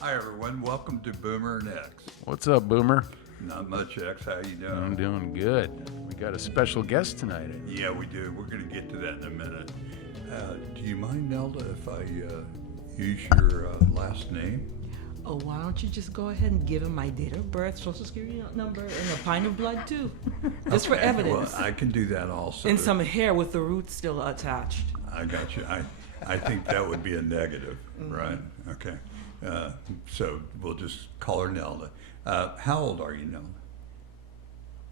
Hi everyone, welcome to Boomer and X. What's up, Boomer? Not much, X. How you doing? I'm doing good. We got a special guest tonight. Yeah, we do. We're going to get to that in a minute. Do you mind, Nelda, if I use your last name? Oh, why don't you just go ahead and give him my date of birth, social security number, and a pint of blood too, just for evidence. Well, I can do that also. And some hair with the roots still attached. I got you. I think that would be a negative, right? Okay. So we'll just call her Nelda. How old are you, Nelda?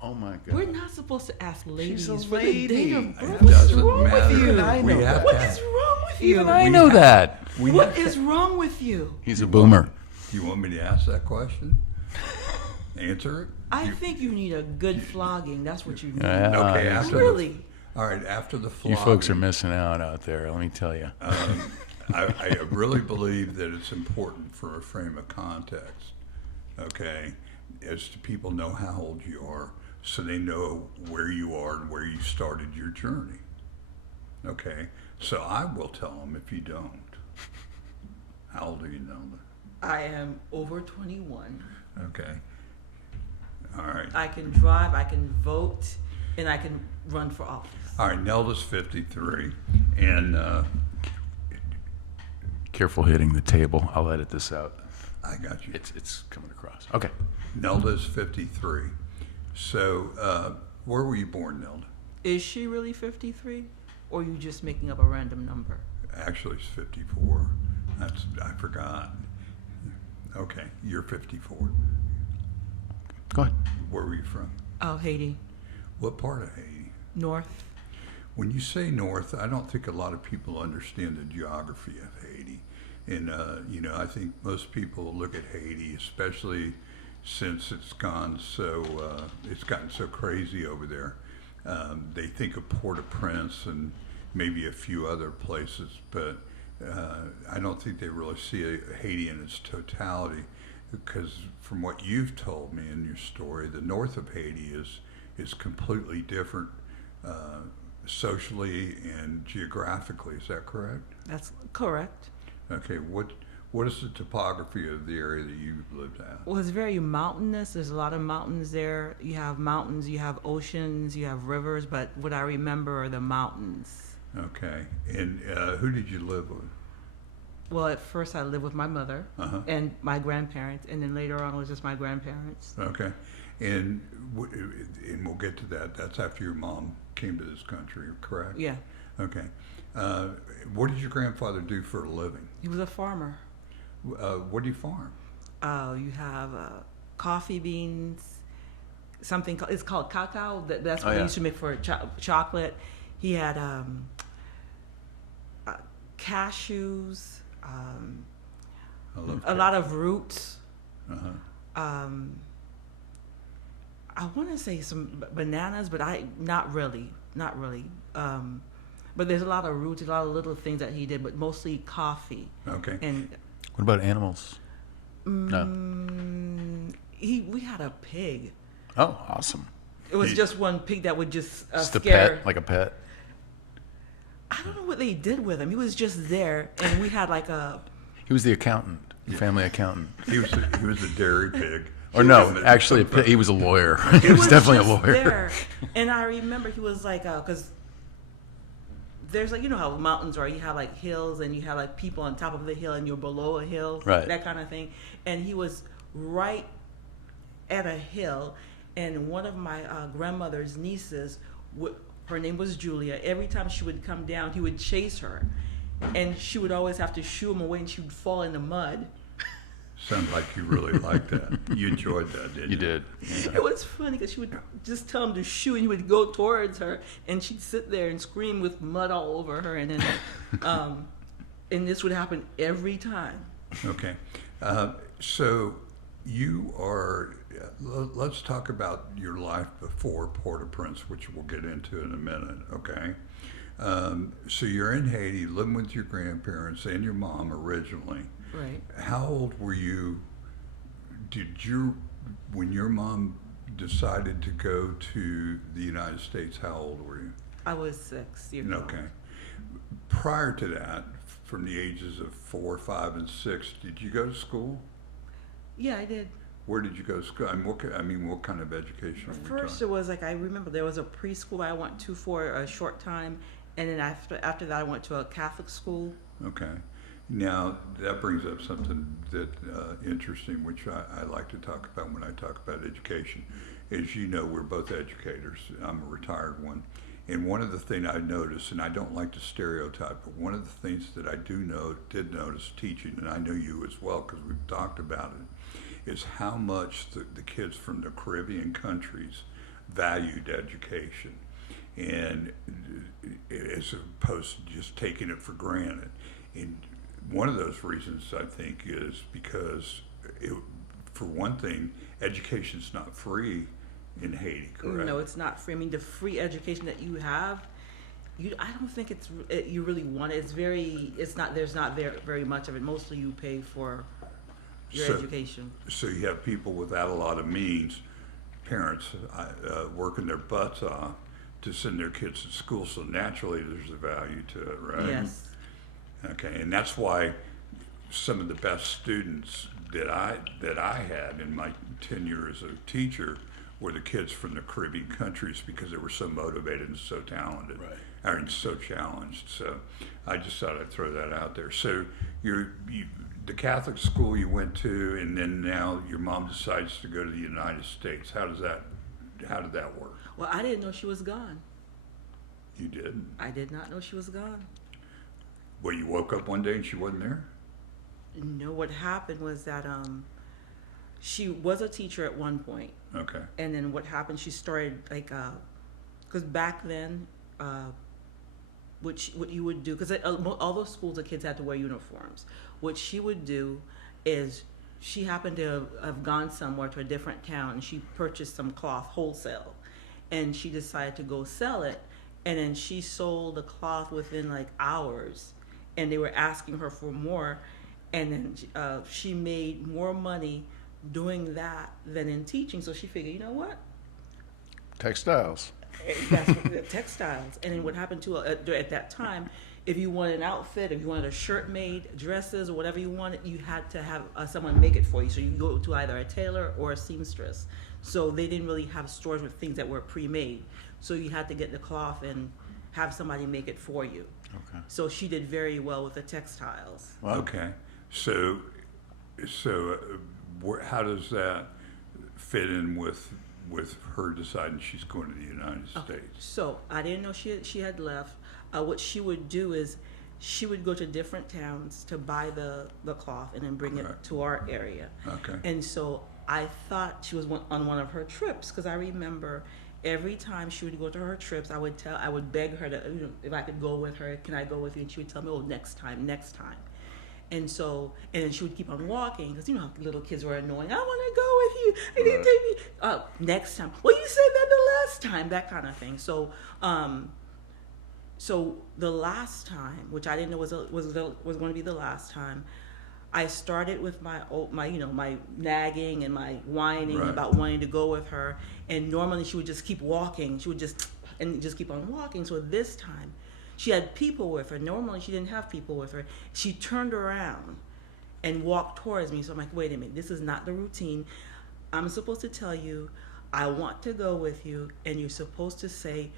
Oh my God. We're not supposed to ask ladies She's a for the date of lady. birth. It What's doesn't wrong matter. with you? I know that. What is wrong with you? Even I know that. What is wrong with you? He's a boomer. Do you want me to ask that question? Answer it? I think you need a good flogging. That's what you need. Yeah, Okay, after Really? all right, after the You flogging. folks are missing out there, let me tell you. I really believe that it's important for a frame of context, okay, as to people know how old you are so they know where you are and where you started your journey, okay? So I will tell them if you don't. How old are you, Nelda? I am over 21. Okay. All right. I can drive, I can vote, and I can run for office. All right, Nelda's 53, and Careful hitting the table. I'll edit this out. I got you. It's coming across. Okay. Nelda's 53. So where were you born, Nelda? Is she really 53? Or are you just making up a random number? Actually, it's 54. I forgot. Okay, you're 54. Go ahead. Where were you from? Oh, Haiti. What part of Haiti? North. When you say north, I don't think a lot of people understand the geography of Haiti. And, I think most people look at Haiti, especially since it's gotten so crazy over there. They think of Port-au-Prince and maybe a few other places, but I don't think they really see Haiti in its totality, because from what you've told me in your story, the north of Haiti is completely different socially and geographically. Is that correct? That's correct. Okay, what is the topography of the area that you've lived at? Well, it's very mountainous. There's a lot of mountains there. You have mountains, you have oceans, you have rivers, but what I remember are the mountains. Okay, and who did you live with? Well, at first I lived with my mother and my grandparents, and then later on it was just my grandparents. Okay, and we'll get to that. That's after your mom came to this country, correct? Yeah. Okay. What did your grandfather do for a living? He was a farmer. What do you farm? You have coffee beans, it's called cacao. That's what Oh, they yeah. used to make for chocolate. He had cashews, I love a lot of roots. Uh-huh. I want to say some bananas, but not really. But there's a lot of roots, a lot of little things that he did, but mostly coffee. Okay. And What about animals? No. we had a pig. Oh, awesome. It was just one pig that would just Just a scare. pet, like a pet. I don't know what they did with him. He was just there, and we had like a. He was the accountant, the family accountant. He was a dairy pig. Or no, actually, he was a lawyer. He was was definitely a just lawyer. There. And I remember he was like, because there's like, you know how mountains are. You have like hills, and you have like people on top of the hill, and you're below a hill, Right. that kind of thing. And he was right at a hill, and one of my grandmother's nieces, her name was Julia. Every time she would come down, he would chase her, and she would always have to shoo him away, and she would fall in the mud. Sounds like you really liked that. You enjoyed that, didn't you? You did. It was funny because she would just tell him to shoo, and he would go towards her, and she'd sit there and scream with mud all over her, and then, and this would happen every time. Okay. So you are, let's talk about your life before Port-au-Prince, which we'll get into in a minute, okay? So you're in Haiti, living with your grandparents and your mom originally. Right. How old were you, when your mom decided to go to the United States, how old were you? I was 6 years old. Okay. Prior to that, from the ages of 4, 5, and 6, did you go to school? Yeah, I did. Where did you go to school? What kind of education are we First, talking? it was like I remember there was a preschool I went to for a short time, and then after that, I went to a Catholic school. Okay. Now, that brings up something that interesting, which I like to talk about when I talk about education. As you know, we're both educators. I'm a retired one. And one of the things I noticed, and I don't like to stereotype, but one of the things that I did notice teaching, and I know you as well because we've talked about it, is how much the kids from the Caribbean countries valued education, and as opposed to just taking it for granted. And one of those reasons, I think, is because, for one thing, education's not free in Haiti, correct? No, it's not free. I mean, the free education that you have, I don't think you really want it. It's not. There's not very much of it. Mostly, you pay for your education. So you have people without a lot of means, parents working their butts off to send their kids to school. So naturally, there's a value to it, right? Yes. Okay, and that's why some of the best students that I had in my tenure as a teacher were the kids from the Caribbean countries, because they were so motivated and so talented, Right. and so challenged. So I just thought I'd throw that out there. So the Catholic school you went to, and then now your mom decides to go to the United States. How did that work? Well, I didn't know she was gone. You did? I did not know she was gone. Well, you woke up one day and she wasn't there? No, what happened was that she was a teacher at one point, Okay. and then what happened? She started like, because back then, what you would do, because all those schools, the kids had to wear uniforms. What she would do is she happened to have gone somewhere to a different town, and she purchased some cloth wholesale, and she decided to go sell it, and then she sold the cloth within like hours, and they were asking her for more, and then she made more money doing that than in teaching. So she figured, you know what? Textiles. That's what, textiles. And then what happened to at that time, if you wanted an outfit, if you wanted a shirt made, dresses, or whatever you wanted, you had to have someone make it for you. So you go to either a tailor or a seamstress. So they didn't really have stores with things that were pre-made. So you had to get the cloth and have somebody make it for you. Okay. So she did very well with the textiles. Wow. Okay. So how does that fit in with her deciding she's going to the United States? So I didn't know she had left. What she would do is she would go to different towns to buy the cloth and then bring it to our area. Okay. And so I thought she was on one of her trips, because I remember every time she would go to her trips, I would beg her to, if I could go with her, can I go with you? And she would tell me, oh, next time. And then she would keep on walking, because you know how little kids were annoying. I want to go with you. I didn't take me. Next time. Well, you said that the last time. That kind of thing. So, so the last time, which I didn't know was going to be the last time, I started with my nagging and my whining about wanting to go with her, and normally she would just keep walking. She would just keep on walking. So this time, she had people with her. Normally she didn't have people with her. She turned around and walked towards me. So I'm like, wait a minute, this is not the routine. I'm supposed to tell you, I want to go with you, and you're supposed to say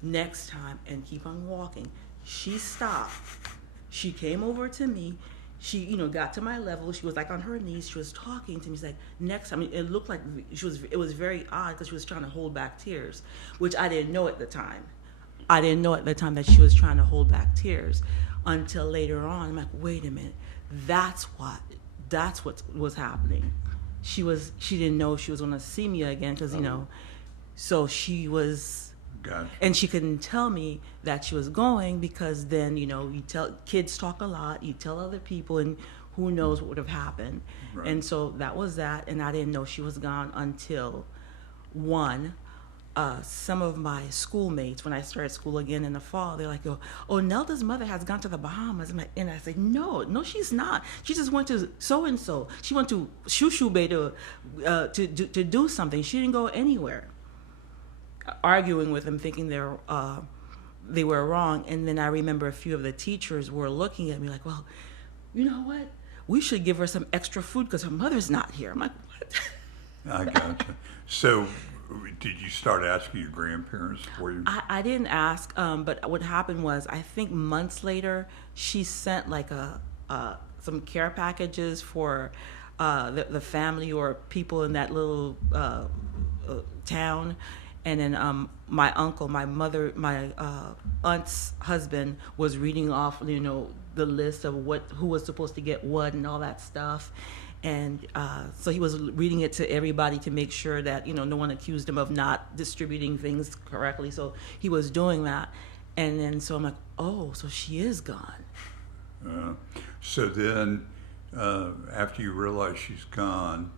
next time and keep on walking. She stopped. She came over to me. She, got to my level. She was like on her knees. She was talking to me. She's like, next time. It looked like it was very odd, because she was trying to hold back tears, which I didn't know at the time. I didn't know at the time that she was trying to hold back tears until later on. I'm like, wait a minute. That's what was happening. She didn't know she was going to see me again, because, so she was, Gotcha. And she couldn't tell me that she was going, because then, you tell kids talk a lot, you tell other people, and who knows what would have happened. Right. And so that was that, and I didn't know she was gone until some of my schoolmates, when I started school again in the fall, they're like, oh, Nelda's mother has gone to the Bahamas. And I said, no, she's not. She just went to so-and-so. She went to Shushu Bay to do something. She didn't go anywhere. Arguing with them, thinking they were wrong. And then I remember a few of the teachers were looking at me like, well, you know what? we should give her some extra food because her mother's not here. I'm like, what? I gotcha. So, did you start asking your grandparents for you? I didn't ask, but what happened was, I think months later, she sent like some care packages for the family or people in that little town. And then my uncle, my aunt's husband was reading off, the list of who was supposed to get what and all that stuff. And so he was reading it to everybody to make sure that, no one accused him of not distributing things correctly. So he was doing that. And then so I'm like, oh, so she is gone. So then, after you realize she's gone,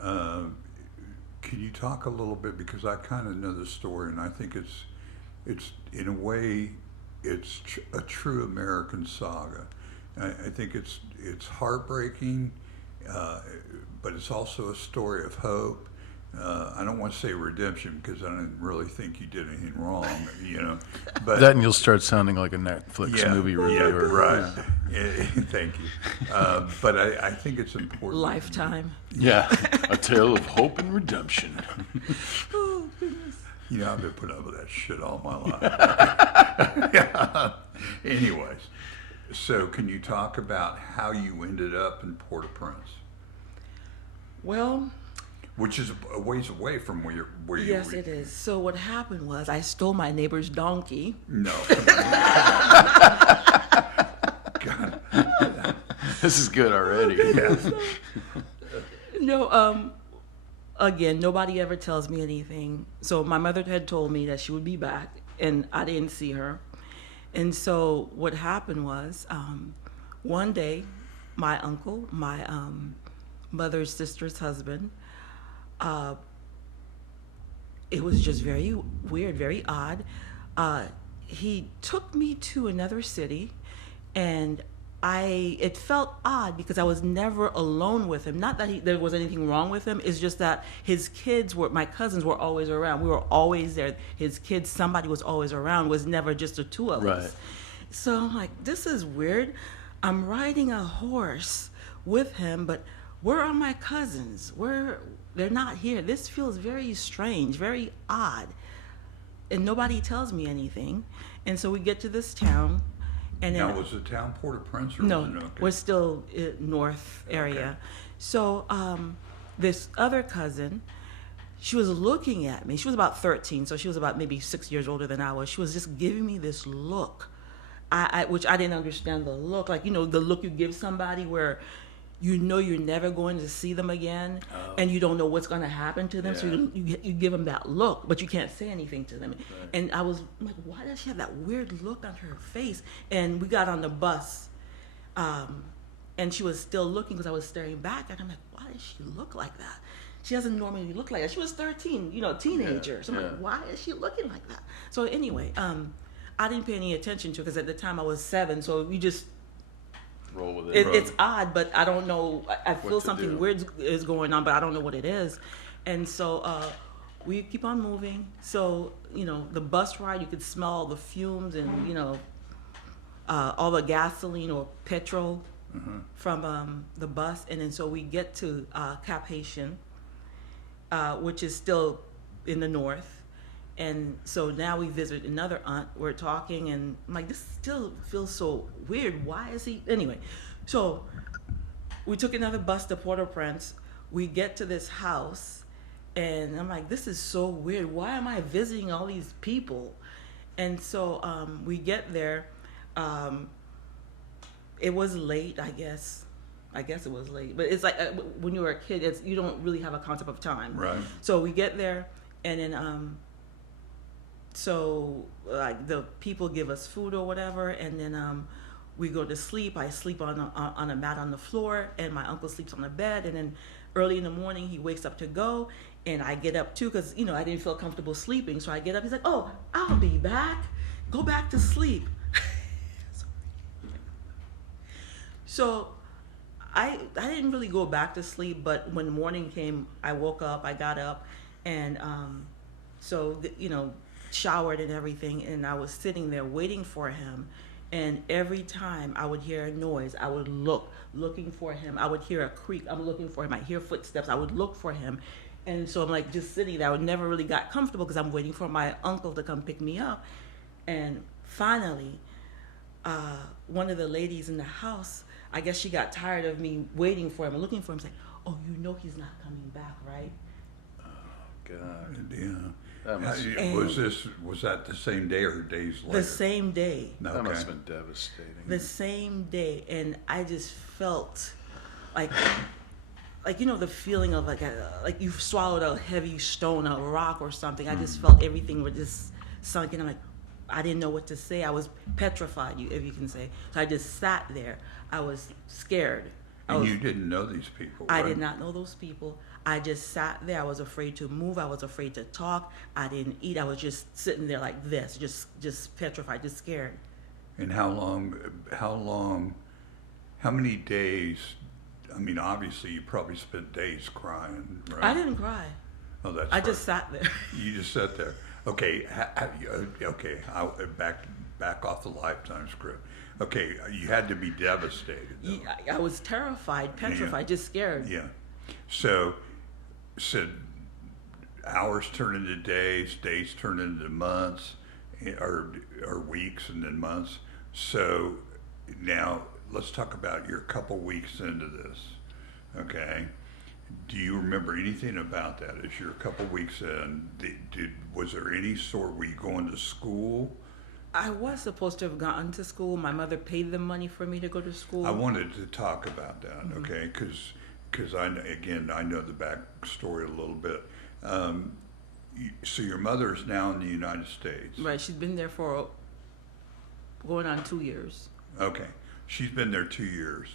can you talk a little bit, because I kind of know the story, and I think it's in a way, it's a true American saga. I think it's heartbreaking, but it's also a story of hope. I don't want to say redemption because I don't really think you did anything wrong, But That and you'll start sounding like a Netflix movie reviewer. right. Thank you. But I think it's important. Lifetime. Yeah, a tale of hope and redemption. Oh, goodness. I've been putting up with that shit all my life. Anyways, so can you talk about how you ended up in Port-au-Prince? Well, Which is a ways away from where you yes, it is. So what happened was I stole my neighbor's donkey. No. God. This is good already. No, again, nobody ever tells me anything. So my mother had told me that she would be back, and I didn't see her. And so what happened was, one day, my uncle, my mother's sister's husband, it was just very weird, very odd. He took me to another city, and it felt odd because I was never alone with him. Not that there was anything wrong with him. It's just that my cousins were always around. We were always there. His kids, somebody was always around. It was never just the two of us. Right. So I'm like, this is weird. I'm riding a horse with him, but where are my cousins? They're not here. This feels very strange, very odd. And nobody tells me anything. And so we get to this town. And then, Now, was the town Port-au-Prince or no, was it okay? we're still in north area. Okay. So this other cousin, she was looking at me. She was about 13, so she was about maybe 6 years older than I was. She was just giving me this look, which I didn't understand the look. Like, the look you give somebody where you're never going to see them again, and you don't know what's going to happen to them. Yeah. So you give them that look, but you can't say anything to them. Right. And I was like, why does she have that weird look on her face? And we got on the bus, and she was still looking because I was staring back, and I'm like, why does she look like that? She doesn't normally look like that. She was 13, teenager. Yeah, So I'm like, why is she looking like that? So anyway, I didn't pay any attention to it because at the time I was 7, so we just Roll with it. it's odd, but I don't know. I feel to something do. weird is going on, but I don't know what it is. And so we keep on moving. So, the bus ride, you could smell all the fumes and, all the gasoline or petrol from the bus. And then so we get to Cap Haitian, which is still in the north. And so now we visit another aunt. We're talking, and I'm like, this still feels so weird. Why is he? Anyway, so we took another bus to Port-au-Prince. We get to this house, and I'm like, this is so weird. Why am I visiting all these people? And so we get there. It was late, I guess. I guess it was late. But it's like when you were a kid, you don't really have a concept of time. Right. So we get there, and then so like the people give us food or whatever, and then we go to sleep. I sleep on a mat on the floor, and my uncle sleeps on the bed. And then early in the morning, he wakes up to go, and I get up too because I didn't feel comfortable sleeping. So I get up. He's like, "Oh, I'll be back. Go back to sleep." So I didn't really go back to sleep, but when morning came, I woke up. I got up, and showered and everything, and I was sitting there waiting for him, And every time I would hear a noise, I would looking for him. I would hear a creak. I'm looking for him. I hear footsteps. I would look for him. And so I'm like just sitting there. I never really got comfortable because I'm waiting for my uncle to come pick me up. And finally, one of the ladies in the house, I guess she got tired of me waiting for him and looking for him. She's like, "Oh, you know he's not coming back, right?" God. Yeah. That must, Was that the same day or days later? The same day. Okay. that must have been devastating. The same day, and I just felt like you know the feeling of like you've swallowed a heavy stone, a rock or something. I just felt everything was just sunk in. I'm like, I didn't know what to say. I was petrified, if you can say. So I just sat there. I was scared. And you didn't know these people, I right? did not know those people. I just sat there. I was afraid to move. I was afraid to talk. I didn't eat. I was just sitting there like this, just petrified, just scared. And how many days? I mean, obviously, you probably spent days crying, right? I didn't cry. Oh, that's I right. just sat there. You just sat there. Okay, okay. I'll back off the Lifetime script. Okay, you had to be devastated, though. I was terrified, petrified, just scared. Yeah. So hours turn into days turn into months, or weeks, and then months. So now let's talk about you're a couple weeks into this. Okay. Do you remember anything about that? As you're a couple weeks in, was there any sort? Were you going to school? I was supposed to have gotten to school. My mother paid the money for me to go to school. I wanted to talk about that, okay? Because I know the backstory a little bit. So your mother's now in the United States. Right, she's been there for going on 2 years. Okay, she's been there 2 years.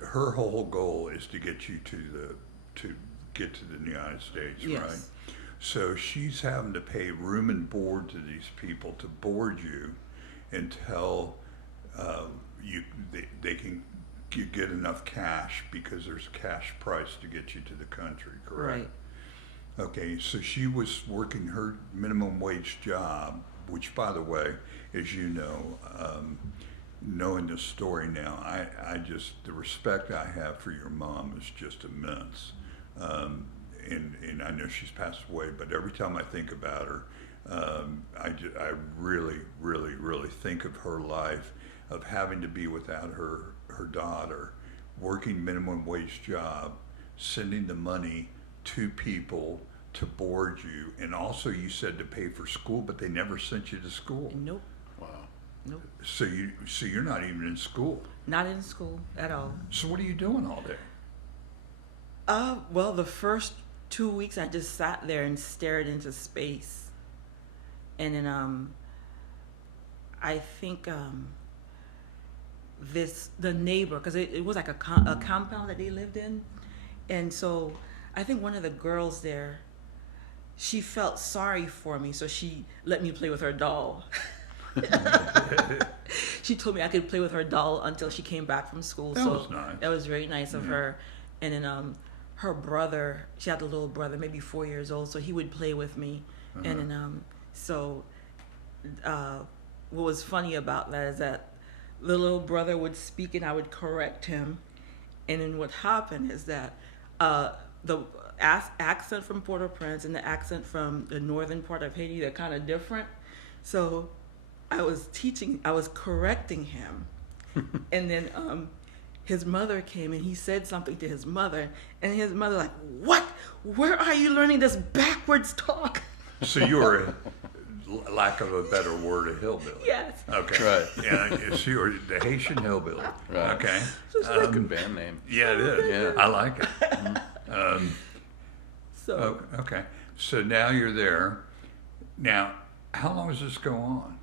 Her whole goal is to get you to get to the United States, Yes. right? So she's having to pay room and board to these people to board you until they can get enough cash, because there's a cash price to get you to the country, correct? Right. Okay, so she was working her minimum wage job, which, by the way, as you know, knowing this story now, I just, the respect I have for your mom is just immense. And I know she's passed away, but every time I think about her, I really, really, really think of her life, of having to be without her daughter, working minimum wage job, sending the money to people to board you, and also you said to pay for school, but they never sent you to school. Nope. Wow. Nope. So you're not even in school. Not in school at all. So what are you doing all day? Well, the first 2 weeks I just sat there and stared into space. And then I think the neighbor, because it was like a compound that they lived in, and so I think one of the girls there, she felt sorry for me, so she let me play with her doll. She told me I could play with her doll until she came back from school. That so was nice. That was very nice of her. And then her brother, she had a little brother, maybe 4 years old, so he would play with me. And then what was funny about that is that the little brother would speak and I would correct him. And then what happened is that the accent from Port-au-Prince and the accent from the northern part of Haiti, they're kind of different. So I was correcting him. And then his mother came and he said something to his mother, and his mother like, "What? Where are you learning this backwards talk?" So you were, lack of a better word, a hillbilly. Yes. Okay. Right. Yeah, so you were the Haitian hillbilly. Right. Okay. Good band name. Yeah, it is. Yeah. I like it. So Okay. So now you're there. Now, how long does this go on?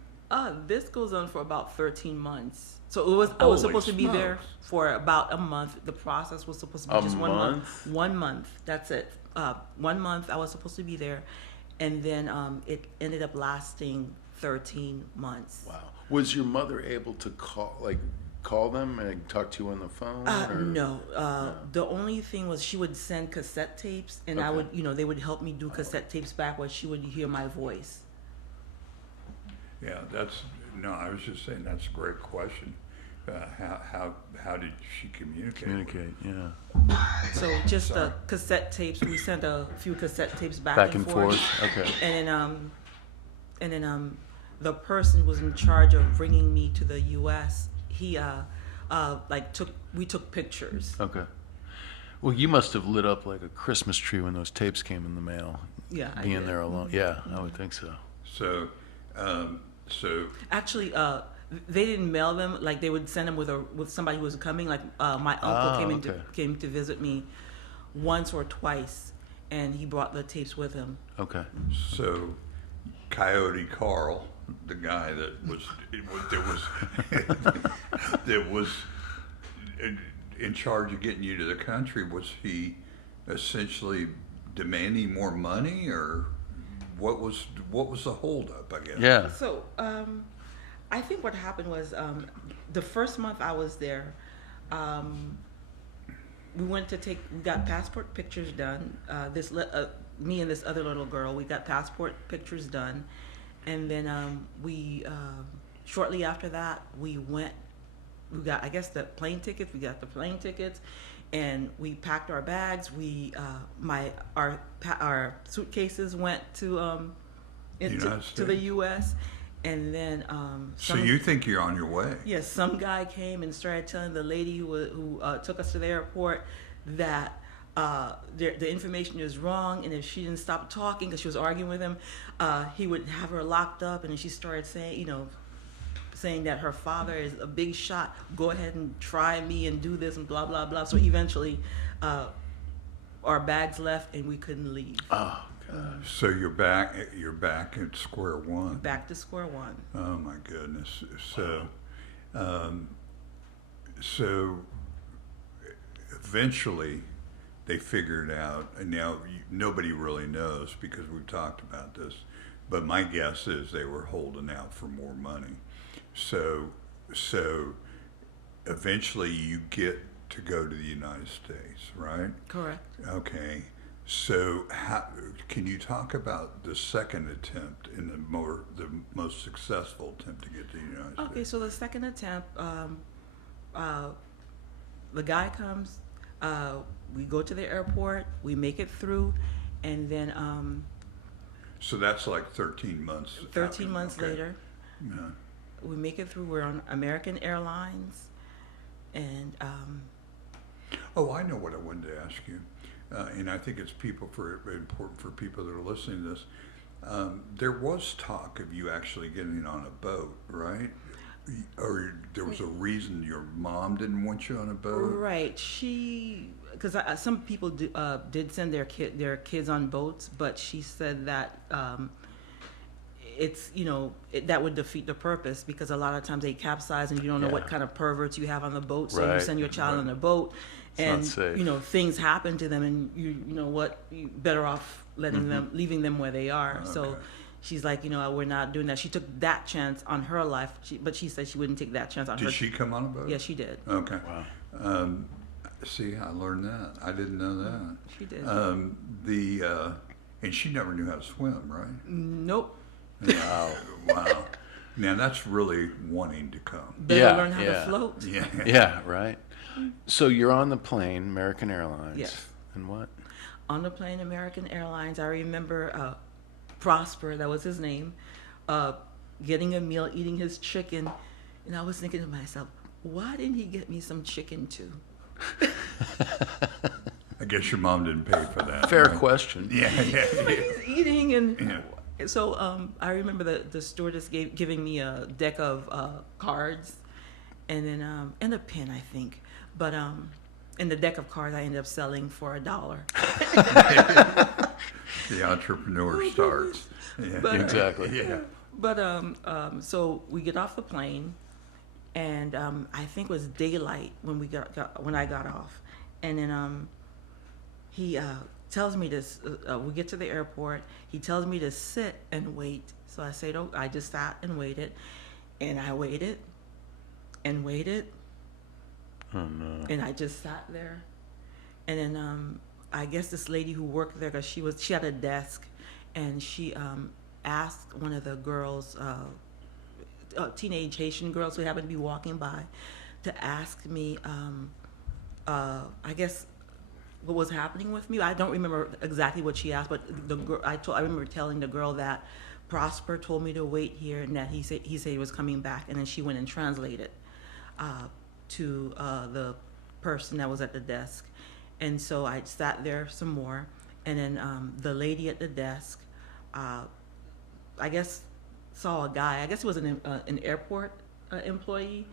this goes on for about 13 months. So I was Holy supposed to be there smokes. for about a month. The process was supposed to be just 1 month. 1 month. That's it. 1 month I was supposed to be there, and then it ended up lasting 13 months. Wow. Was your mother able to call them and talk to you on the phone? No. The only thing was she would send cassette tapes, and I Okay. would, they would help me do cassette tapes back where she would hear my voice. Yeah, no, I was just saying that's a great question. How did she communicate? Communicate, yeah. So just Sorry. the cassette tapes. We sent a few cassette tapes Back and forth. Okay. And then the person who was in charge of bringing me to the U.S. He we took pictures. Okay. Well, you must have lit up like a Christmas tree when those tapes came in the mail. Yeah, I Being did. there alone. Yeah, I would think so. So, so Actually, they didn't mail them. Like they would send them with somebody who was coming. Like my uncle okay. came to visit me once or twice, and he brought the tapes with him. Okay. So, Coyote Carl, the guy that was that was in charge of getting you to the country, was he essentially demanding more money, or what was the holdup? I guess. Yeah. So I think what happened was the first month I was there, we got passport pictures done. Me and this other little girl, we got passport pictures done, and then we shortly after that we got, I guess, the plane tickets. We got the plane tickets, and we packed our bags. Our suitcases went to the U.S. And then So you think you're on your way? yes, some guy came and started telling the lady who took us to the airport that the information is wrong, and if she didn't stop talking because she was arguing with him, he would have her locked up. And then she started saying that her father is a big shot. Go ahead and try me and do this and blah blah blah. So eventually, our bags left and we couldn't leave. Oh, God. So you're back at square one. Back to square one. Oh my goodness. So, so eventually they figured out, and now nobody really knows because we've talked about this, but my guess is they were holding out for more money. So eventually you get to go to the United States, right? Correct. Okay. So can you talk about the second attempt and the most successful attempt to get to the United States? Okay, so the second attempt, the guy comes, we go to the airport, we make it through, and then So that's like 13 months. 13 after- months okay. later, Yeah. we make it through. We're on American Airlines, and Oh, I know what I wanted to ask you, and I think it's important for people that are listening to this. There was talk of you actually getting on a boat, right? Or there was a reason your mom didn't want you on a boat? right, because some people did send their kids on boats, but she said that it's that would defeat the purpose, because a lot of times they capsize and you don't know what Yeah. kind of perverts you have on the boat, so you Right. send your child Right. on a boat, and not safe. things happen to them, and you know what, you better off leaving them where they are. So Okay. she's like, we're not doing that. She took that chance on her life, but she said she wouldn't take that chance on her. Did she come on a boat? Yeah, she did. Okay. Wow. See, I learned that. I didn't know that. She did. And she never knew how to swim, right? Nope. Wow. Wow. Now that's really wanting to come. Better Yeah, learn how to yeah. float. Yeah. Yeah, right. So you're on the plane, American Airlines. Yes. And what? On the plane, American Airlines, I remember Prosper, that was his name, getting a meal, eating his chicken, and I was thinking to myself, why didn't he get me some chicken too? I guess your mom didn't pay for that. Fair right? question. Yeah, yeah, yeah. He's eating, and Yeah. so I remember the stewardess giving me a deck of cards, and then and a pen, I think, but in the deck of cards I ended up selling for $1. The entrepreneur starts. Yeah. But- Exactly. Yeah. But so we get off the plane, and I think it was daylight when when I got off, and then he tells me this. We get to the airport. He tells me to sit and wait. So I said, "Oh," I just sat and waited, and I waited, and waited, Oh no. and I just sat there, and then I guess this lady who worked there, because she had a desk, and she asked one of the girls teenage Haitian girls who happened to be walking by to ask me, I guess, what was happening with me. I don't remember exactly what she asked, but I remember telling the girl that Prosper told me to wait here, and that he said he was coming back, and then she went and translated to the person that was at the desk, and so I sat there some more, and then the lady at the desk, I guess, saw a guy. I guess he was an airport employee,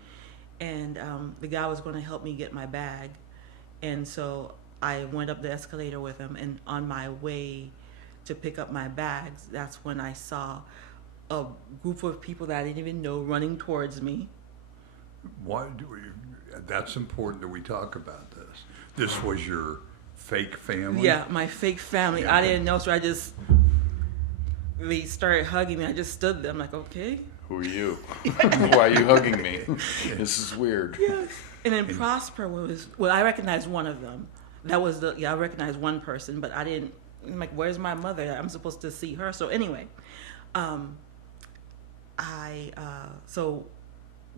and the guy was going to help me get my bag, and so I went up the escalator with him, and on my way to pick up my bags, that's when I saw a group of people that I didn't even know running towards me. Why do we? That's important that we talk about this. This was your fake family? Yeah, my fake family. Yeah. I didn't know, so they started hugging me. I just stood there. I'm like, okay. Who are you? Why are you hugging me? This is weird. Yes. And then Prosper I recognized one of them. I recognized one person, but I didn't. I'm like, where's my mother? I'm supposed to see her. So anyway, so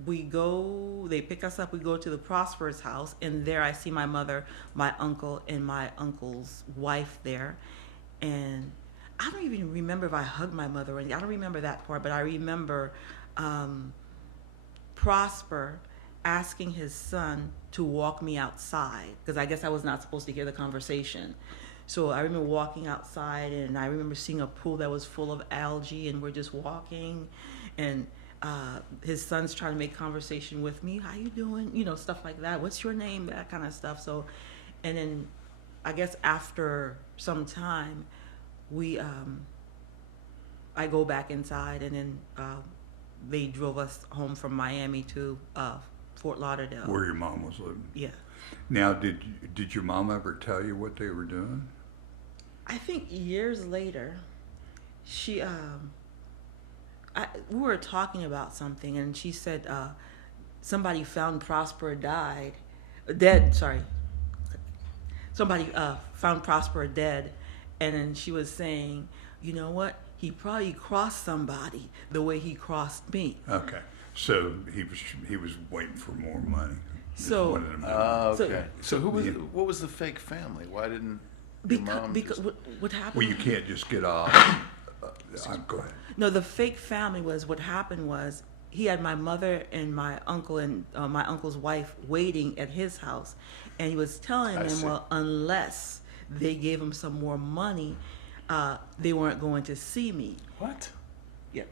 we go. They pick us up. We go to the Prosper's house, and there I see my mother, my uncle, and my uncle's wife there, and I don't even remember if I hugged my mother or anything. I don't remember that part, but I remember Prosper asking his son to walk me outside, because I guess I was not supposed to hear the conversation. So I remember walking outside, and I remember seeing a pool that was full of algae, and we're just walking, and his son's trying to make conversation with me. How you doing? You know, stuff like that. What's your name? That kind of stuff. So, and then I guess after some time, I go back inside, and then they drove us home from Miami to Fort Lauderdale. Where your mom was living? Yeah. Now, did your mom ever tell you what they were doing? I think years later, we were talking about something, and she said somebody found Prosper dead. Sorry. Somebody found Prosper dead, and then she was saying, you know what? He probably crossed somebody the way he crossed me. Okay, so he was waiting for more money. So, okay. So what was the fake family? Why didn't your mom because what happened? Well, you can't just get off. Go ahead. No, the fake family was, what happened was, he had my mother and my uncle and my uncle's wife waiting at his house, and he was telling them, well, unless they gave him some more money, they weren't going to see me. What? Yeah.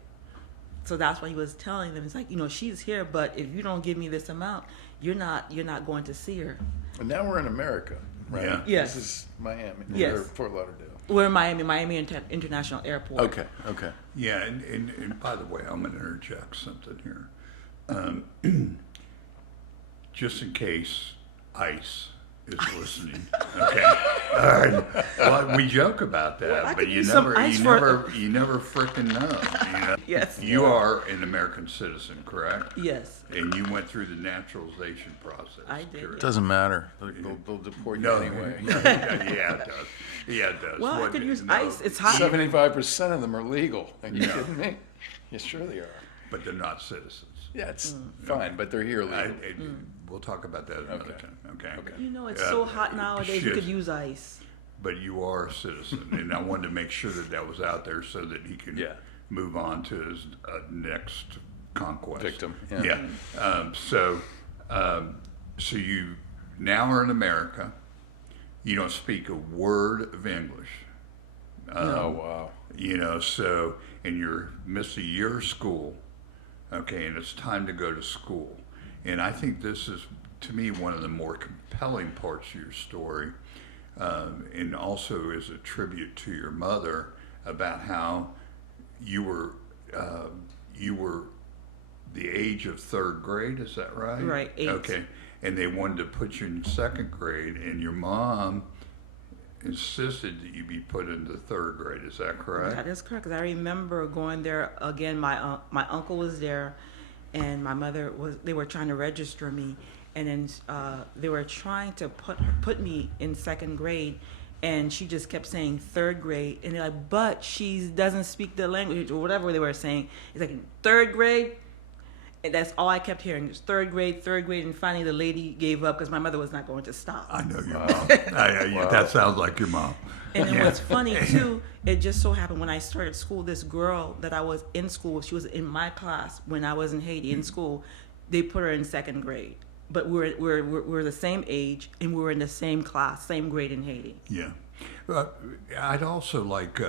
So that's why he was telling them. It's like, she's here, but if you don't give me this amount, you're not going to see her. And now we're in America, right? Yeah. Yes. This is Miami. Yes. Or Fort Lauderdale. We're in Miami International Airport. Okay. Okay. Yeah, and by the way, I'm going to interject something here. Just in case ICE is listening. Okay. All right. Well, we joke about that, Well, I but could you use some never, ice you for- never, you never frickin' know. Yes. You are an American citizen, correct? Yes. And you went through the naturalization process. I did, correct? yes. Doesn't matter. They'll deport you No, anyway. yeah, it does. Yeah, it does. Well, I What- could use no, ice. It's hot. 75% of them are legal. Are you No. kidding me? You sure they are. But they're not citizens. Yeah, it's fine, but they're here legally. We'll talk about that another Okay. time. Okay. Okay. It's so hot nowadays, you shit. could use ice. But you are a citizen, and I wanted to make sure that was out there so that he can Yeah. move on to his next conquest. Victim, Yeah. yeah. So you now are in America. You don't speak a word of English. Oh, wow. And you're missed a year of school. Okay, and it's time to go to school. And I think this is, to me, one of the more compelling parts of your story, and also is a tribute to your mother about how you were the age of third grade. Is that right? Right, 8. Okay, and they wanted to put you in second grade, and your mom insisted that you be put into third grade. Is that correct? That is correct. 'Cause I remember going there again. My uncle was there, and my mother was. They were trying to register me, and then they were trying to put me in second grade, and she just kept saying third grade, and they're like, but she doesn't speak the language or whatever they were saying. It's like third grade. And that's all I kept hearing. It was third grade, and finally the lady gave up because my mother was not going to stop. I know your mom. That sounds like your mom. And then what's funny too, it just so happened when I started school, this girl that I was in school with, she was in my class when I was in Haiti in school. They put her in second grade, but we're the same age and we were in the same class, same grade in Haiti. Yeah. I'd also like,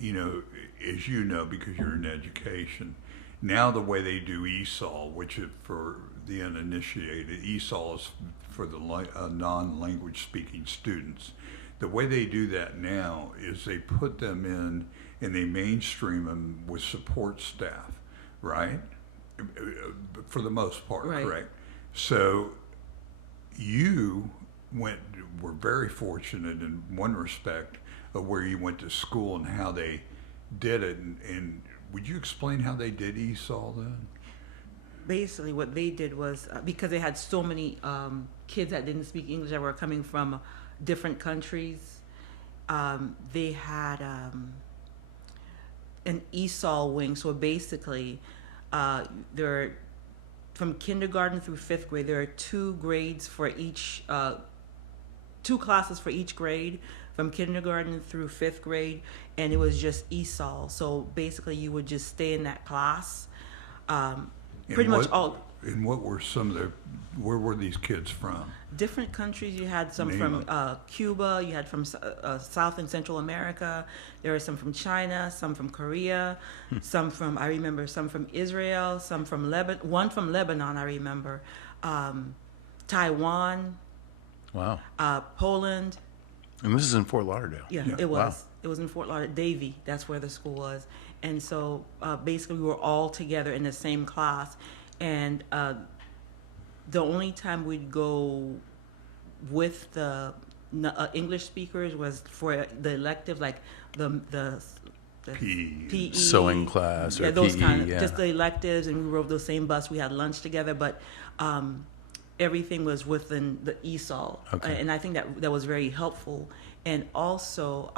you know, as you know, because you're in education, now the way they do ESOL, which is for the uninitiated, ESOL is for the non-language speaking students. The way they do that now is they put them in and they mainstream them with support staff, right? For the most part, Right. correct? So you were very fortunate in one respect of where you went to school and how they did it. And would you explain how they did ESOL then? Basically, what they did was because they had so many kids that didn't speak English that were coming from different countries, they had an ESOL wing. So basically, there from kindergarten through fifth grade, there are 2 grades for each, 2 classes for each grade from kindergarten through fifth grade, and it was just ESOL. So basically, you would just stay in that class. Pretty much all. And what were some of the, where were these kids from? Different countries. You had some Name from Cuba. You had from South and Central America. There were some from China, some from Korea, some from, I remember, some from Israel, some from Lebanon. One from Lebanon, I remember. Taiwan, Wow. Poland. And this is in Fort Lauderdale. Yeah, Yeah. it was. Wow. It was in Fort Lauderdale, Davie. That's where the school was. And so basically, we were all together in the same class. And the only time we'd go with the English speakers was for the electives, like the PE, Sewing class or yeah, those PE, kind of yeah. just the electives, and we rode the same bus. We had lunch together, but everything was within the ESOL, Okay. and I think that was very helpful. And also,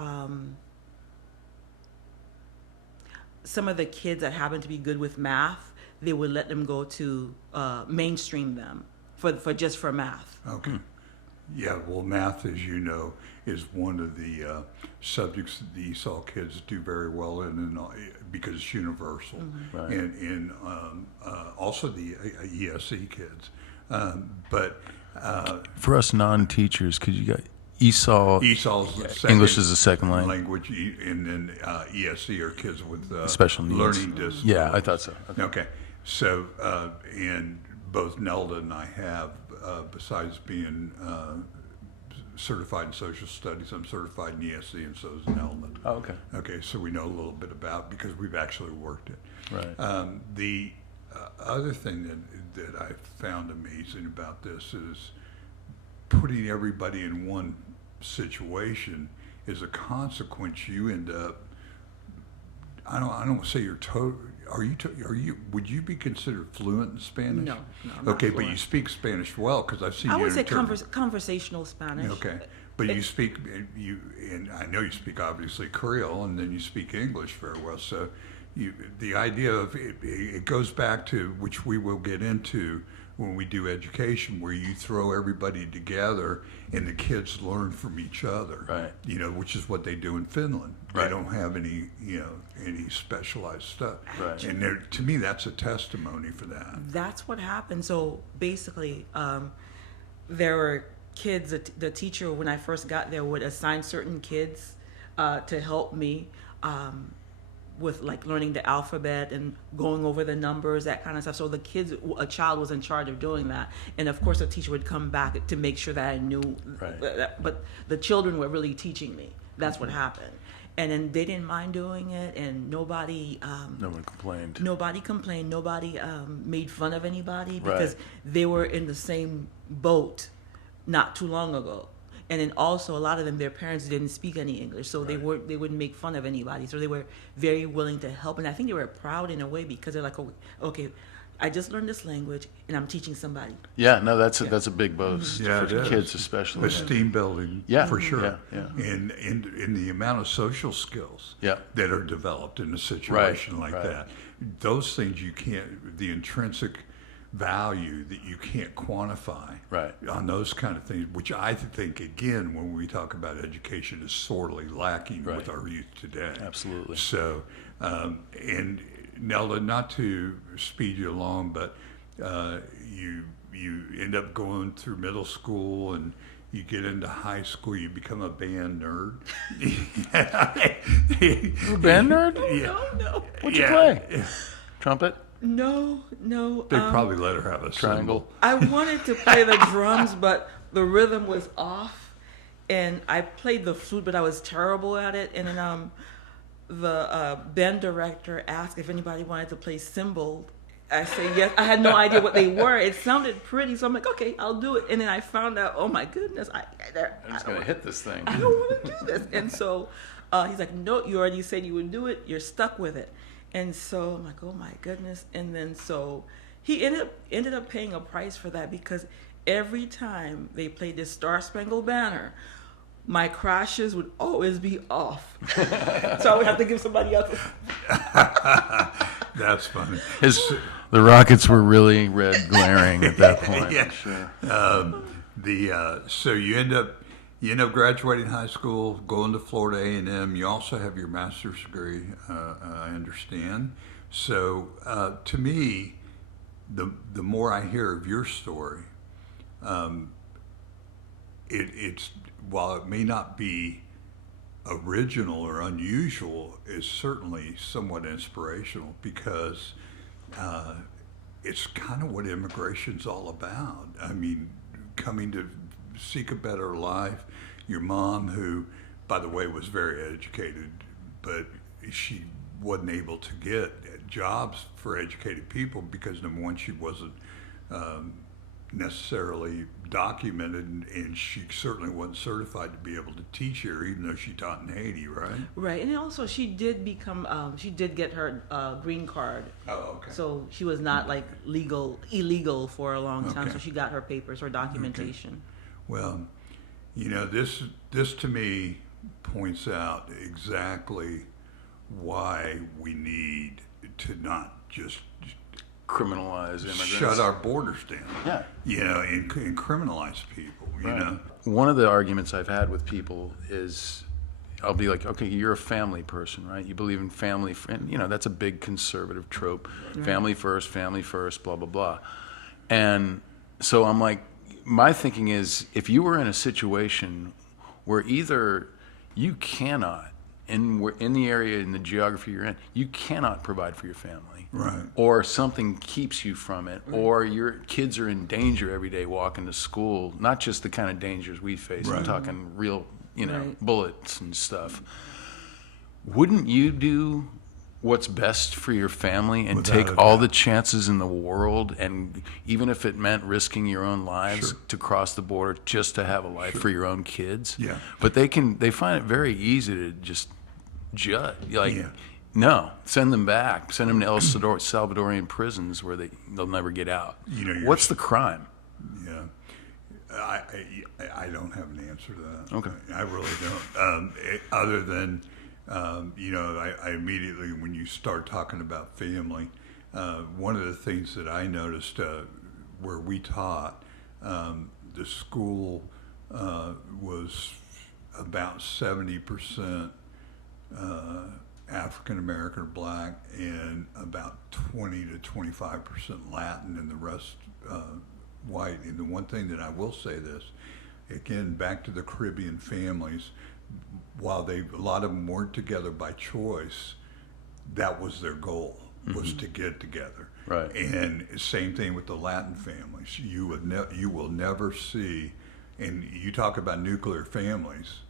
some of the kids that happened to be good with math, they would let them go to mainstream them for math. Okay. Yeah, well, math, as you know, is one of the subjects that the ESOL kids do very well in, and because it's universal. Mm-hmm. Right. And also the ESE kids. But For us non-teachers, could you get ESOL? ESOL's the second English is a second language, and then ESE are kids with Special needs. learning disabilities. Yeah, I thought so. Okay. Okay. So, and both Nelda and I have, besides being certified in social studies, I'm certified in ESE, and so is Nelda. Oh, okay. Okay, so we know a little bit about, because we've actually worked it. Right. The other thing that I found amazing about this is putting everybody in one situation. Is a consequence, you end up, I don't want to say you're total. Are you? Would you be considered fluent in Spanish? No, I'm not Okay, but fluent. you speak Spanish well, because I've seen I you. would say interpret. conversational Spanish. Okay, but you speak and I know you speak obviously Creole, and then you speak English very well. So, the idea of it goes back to, which we will get into when we do education, where you throw everybody together and the kids learn from each other. Right. You know, which is what they do in Finland. Right. They don't have any, any specialized stuff. Right. And to me, that's a testimony for that. That's what happened. So basically, there were kids. The teacher, when I first got there, would assign certain kids to help me with like learning the alphabet and going over the numbers, that kind of stuff. So a child was in charge of doing that, and of course, the teacher would come back to make sure that I knew. Right. But the children were really teaching me. That's what happened, and then they didn't mind doing it, and nobody. No one complained. Nobody complained. Nobody made fun of anybody because Right. they were in the same boat not too long ago. And then also a lot of them, their parents didn't speak any English, so they wouldn't make fun of anybody. So they were very willing to help, and I think they were proud in a way because they're like, okay, I just learned this language and I'm teaching somebody. Yeah, no, that's a big boast Yeah, for it is. kids especially. Esteem building, Yeah. for sure. Yeah. And the amount of social skills Yeah. that are developed in a situation Right, like right. that. those things you can't, the intrinsic value that you can't quantify Right. on those kind of things, which I think, again, when we talk about education, is sorely lacking with Right. our youth today. Absolutely. So, and Nelda, not to speed you along, but you end up going through middle school and you get into high school, you become a band nerd. You a band nerd? Yeah. No. What'd you Yeah. play? Trumpet? No. They probably let her have a Triangle? I wanted to play the drums, but the rhythm was off, and I played the flute, but I was terrible at it. And then the band director asked if anybody wanted to play cymbal. I said yes. I had no idea what they were. It sounded pretty, so I'm like, okay, I'll do it. And then I found out, oh my goodness, I'm just going to hit this thing. I don't want to do this. And so he's like, no, you already said you would do it. You're stuck with it. And so I'm like, oh my goodness. And then so he ended up paying a price for that, because every time they played this Star Spangled Banner, my crashes would always be off. So I would have to give somebody else. That's funny. The rockets were really red glaring at that point. Yeah. I'm sure. So you end up graduating high school, going to Florida A&M. You also have your master's degree, I understand. So to me, the more I hear of your story, it's while it may not be original or unusual, is certainly somewhat inspirational, because it's kind of what immigration's all about. I mean, coming to seek a better life. Your mom, who, by the way, was very educated, but she wasn't able to get jobs for educated people because, number one, she wasn't necessarily documented, and she certainly wasn't certified to be able to teach here, even though she taught in Haiti, right? Right, and also she did get her green card. Oh, okay. So she was not like illegal for a long time. Okay. So she got her papers, her documentation. Well, this to me points out exactly why we need to not just Criminalize immigrants. shut our borders down. Yeah. And criminalize people. You know. One of the arguments I've had with people is, I'll be like, okay, you're a family person, right? You believe in family, and that's a big conservative trope. Right. Family first, blah, blah, blah. And so I'm like, my thinking is, if you were in a situation where either you cannot, in the area, in the geography you're in, you cannot provide for your family. Right. Or something keeps you from it, or your kids are in danger every day walking to school, not just the kind of dangers we face. I'm Right. talking real, Right. bullets and stuff. Wouldn't you do what's best for your family and Without take a all doubt. the chances in the world, and even if it meant risking your own lives Sure. to cross the border just to have a life for your own kids? Yeah. But they find it very easy to just judge. Like, Yeah. no, send them back. Send them to El Salvadorian prisons where they'll never get out. You're- What's the crime? Yeah. I don't have an answer to that. Okay. I really don't. Other than, I immediately, when you start talking about family, one of the things that I noticed where we taught, the school was about 70% African American or black, and about 20 to 25% Latin, and the rest white. And the one thing that I will say this, again, back to the Caribbean families, while a lot of them weren't together by choice, that was their goal, was to get together. Right. And same thing with the Latin families. You will never see, and you talk about nuclear families,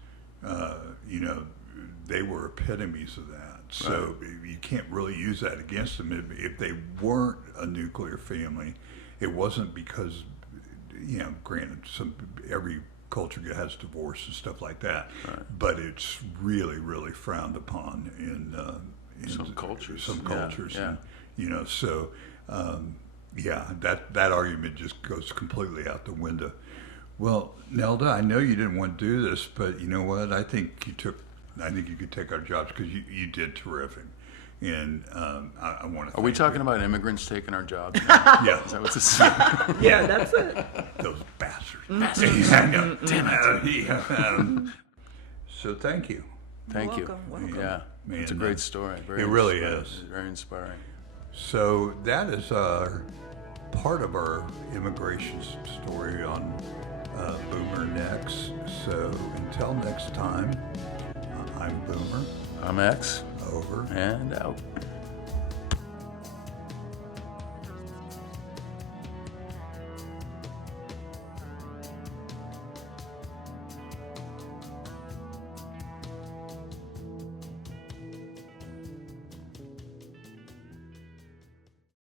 they were epitomes of that. So you can't really use that against them. If they weren't a nuclear family, it wasn't because, granted, every culture has divorce and stuff like that, but it's really, really frowned upon in Some cultures. Some Yeah, cultures, yeah. and, so that argument just goes completely out the window. Well, Nelda, I know you didn't want to do this, but you know what? I think you could take our jobs, because you did terrific. And I want to. Are we talking about immigrants taking our jobs now? Yeah, Is that what this is? Yeah, that's it. those bastards. Mm-hmm. I know. Damn it. So thank you. Thank you. Welcome. Yeah, Man, it's a great story. Very it really inspiring. is. Very inspiring. So that is part of our immigration story on Boomer Next. So until next time, I'm Boomer. I'm X, Over. and out.